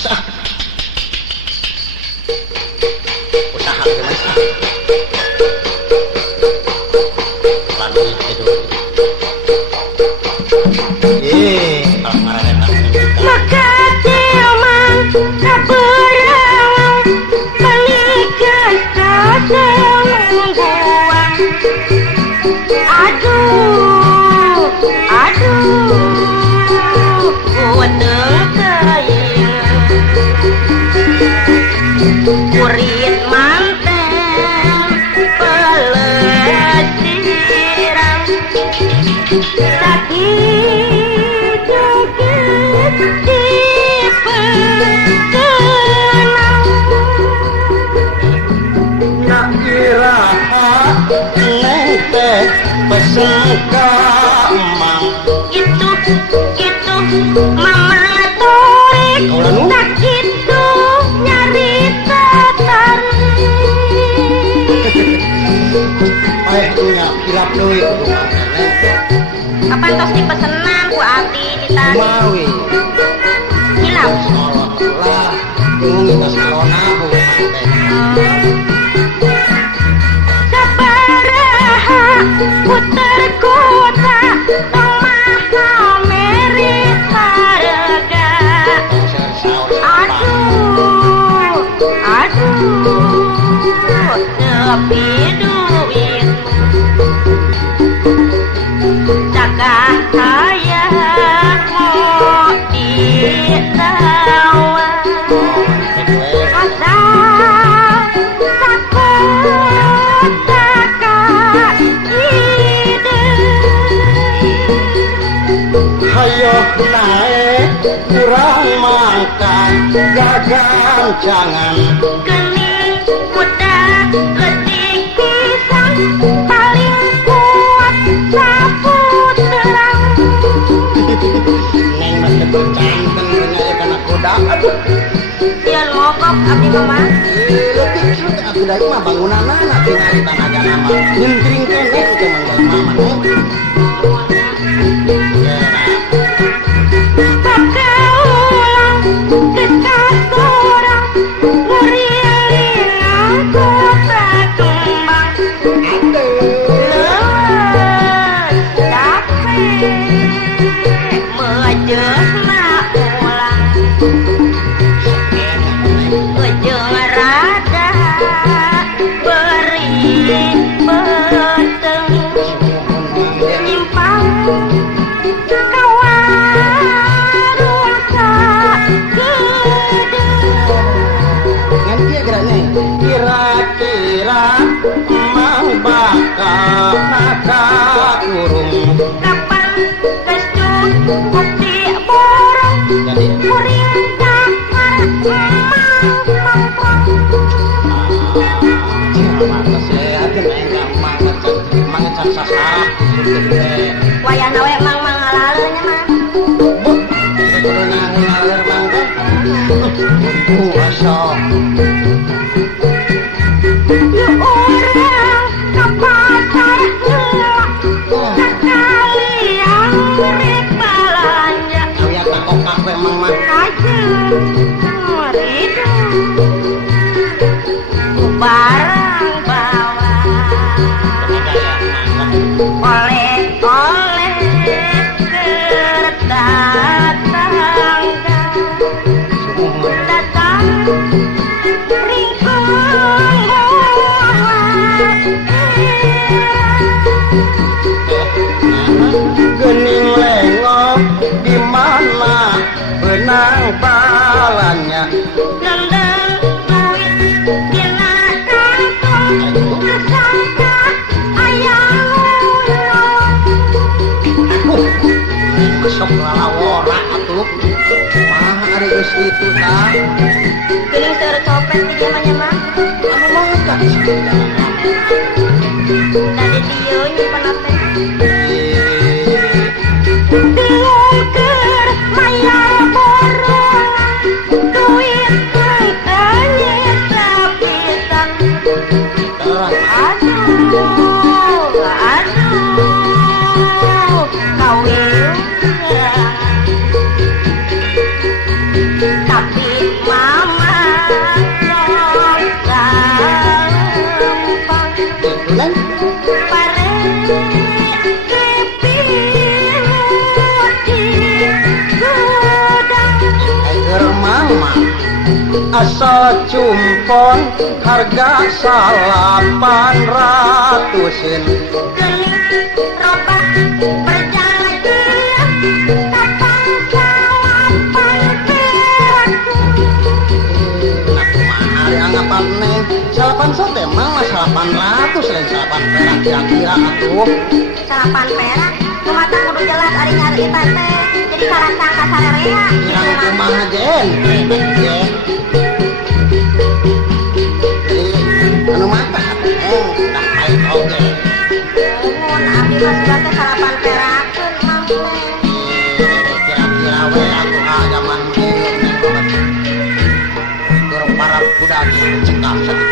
Usaha geus. Lalu itu. Sengka emang itu mama torik tak gitu nyari tatari punya hilap duit kapan tos dipesenan ku abdi ditari mawi hilap lah ngomongin tas corona bu puter kota rumah meri harga aduh tapi duit cakap saya mau ditawa naik kurang makan gagang jangan geni udah letik pisang paling kuat sapu terang neng masih bercanteng dengan karena kuda dia mogok abdi mama letik serut abdi dari mah bangunan anak tinggal di tanah nama nyentring kene itu manggil mama wayah nawe emang mangalaleunya mah kudu ngalaleur mangga asa orang ka pasar sekalian rek balanja aya takok we emang mah ridu barang bawa oleh kereta tangga datang ringkung gening lengok di mana benang balannya nendang duit dina kantong bersangka sok lalawora atuh mah ari geus kitu tah geuning seur copet di dieu mah anu mangkat tadi dieu nyimpen teh bingung keur mayar borongan duit tanya sapisan kawin tapi secumpon harga 800-in Gening robak berjanji kapan anggapan neng salapan sote mah 800 lain salapan perak kira-kira atuh salapan perak kumata kudu jelas ari nyari teh jadi karancang ka sarerea yang kumaha jen jadi anu mata dah baik oge mun abdi mah sudah teh salapan perakeun mah kira-kira we atuh zaman ieu neng para kuda cekak